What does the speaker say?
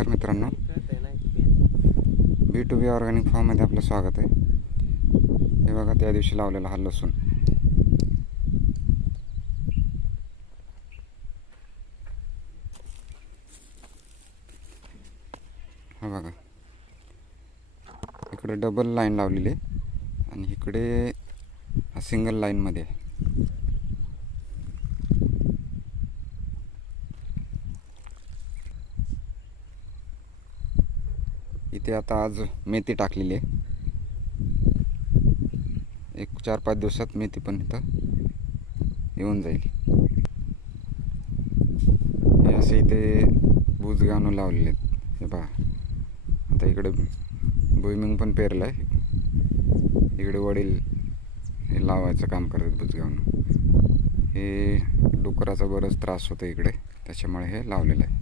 नमस्कार मित्रांनो, B2B organic फार्ममध्ये आपलं स्वागत आहे. हे बघा, त्या दिवशी लावलेला हा लसूण. हा बघा, इकडे डबल लाईन लावलेली आहे आणि इकडे सिंगल लाईनमध्ये आहे. इथे आता आज मेथी टाकलेली आहे. एक 4-5 दिवसात मेथी पण इथं येऊन जाईल. हे असे इथे बुजगाणू लावलेले आहेत. हे पहा, आता इकडे भुईमुग पण पेरलं आहे. इकडे वडील हे लावायचं काम करतात बुजगाणू. हे डुकराचा बराच त्रास होतो इकडे, त्याच्यामुळे हे लावलेलं आहे.